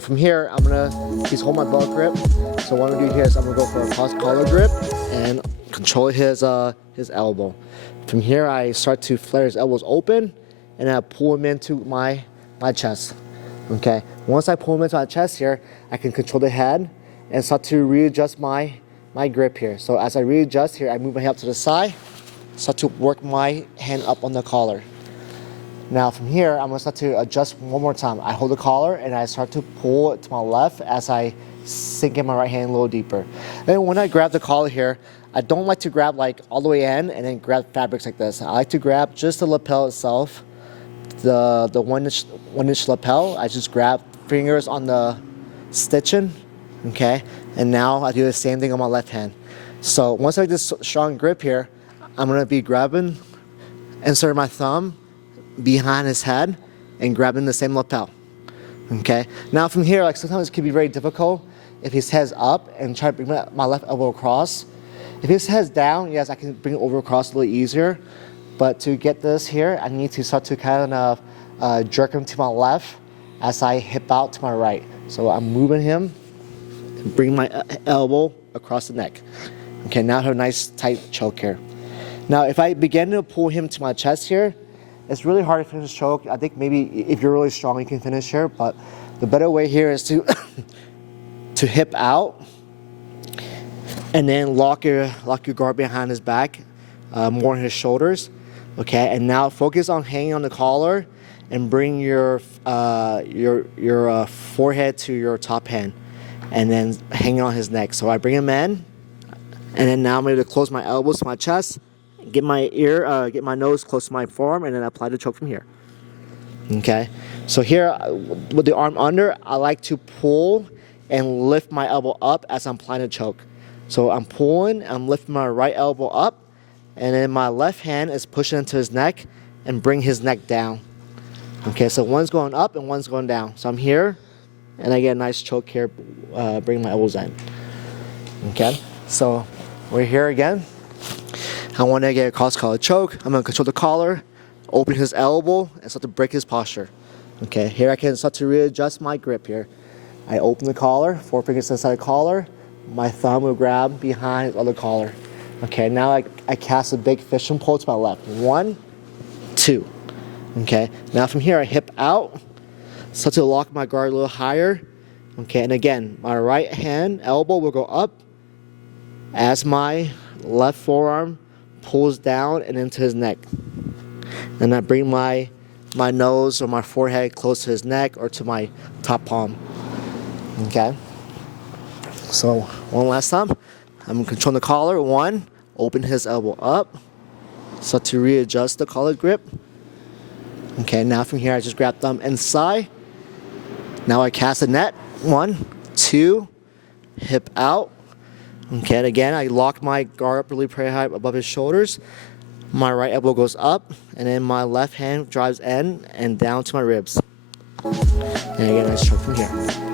From here, he's holding my belt grip. So what I'm gonna do here is I'm gonna go for a cross collar grip and control his elbow. From here, I start to flare his elbows open and I pull him into my chest. Okay, once I pull him into my chest here, I can control the head and start to readjust my grip here. So as I readjust here, I move my hand up to the side, start to work my hand up on the collar. Now from here, I'm gonna start to adjust one more time. I hold the collar and I start to pull it to my left as I sink in my right hand a little deeper. Then when I grab the collar here, I don't like to grab like all the way in and then grab fabrics like this. I like to grab just the lapel itself, the 1-inch lapel. I just grab fingers on the stitching, okay? And now I do the same thing on my left hand. So once I get this strong grip here, I'm gonna be grabbing, inserting my thumb behind his head and grabbing the same lapel. Okay. Now from here, like sometimes it can be very difficult if his head's up and try to bring my left elbow across. If his head's down, yes, I can bring it over across a little easier. But to get this here, I need to start to kind of jerk him to my left as I hip out to my right. So I'm moving him and bring my elbow across the neck. Okay. Now I have a nice tight choke here. Now if I begin to pull him to my chest here, it's really hard to finish choke. I think maybe if you're really strong, you can finish here, but the better way here is to to hip out and then lock your guard behind his back, more on his shoulders. Okay, and now focus on hanging on the collar and bring your forehead to your top hand, and then hanging on his neck. So I bring him in, and then now I'm able to close my elbows to my chest. Get my nose close to my forearm, and then apply the choke from here. Okay, so here with the arm under, I like to pull and lift my elbow up as I'm applying the choke. So I'm pulling, I'm lifting my right elbow up, and then my left hand is pushing into his neck and bring his neck down. Okay, so one's going up and one's going down. So I'm here, and I get a nice choke here, bring my elbows in. Okay, so we're here again. I want to get a cross collar choke. I'm going to control the collar, open his elbow, and start to break his posture. Okay, here I can start to readjust my grip here. I open the collar, 4 fingers inside the collar. My thumb will grab behind his other collar. Okay, now I cast a big fishing pole to my left. 1, 2. Okay, now from here I hip out, start to lock my guard a little higher. Okay, and again, my right hand elbow will go up as my left forearm pulls down and into his neck. And I bring my nose or my forehead close to his neck or to my top palm. Okay? So one last time. I'm controlling the collar. 1, open his elbow up. Start to readjust the collar grip. Okay, now from here I just grab thumb inside. Now I cast a net. 1, 2, hip out. Okay, and again, I lock my guard up really pretty high above his shoulders. My right elbow goes up, and then my left hand drives in and down to my ribs. And again, I stroke from here.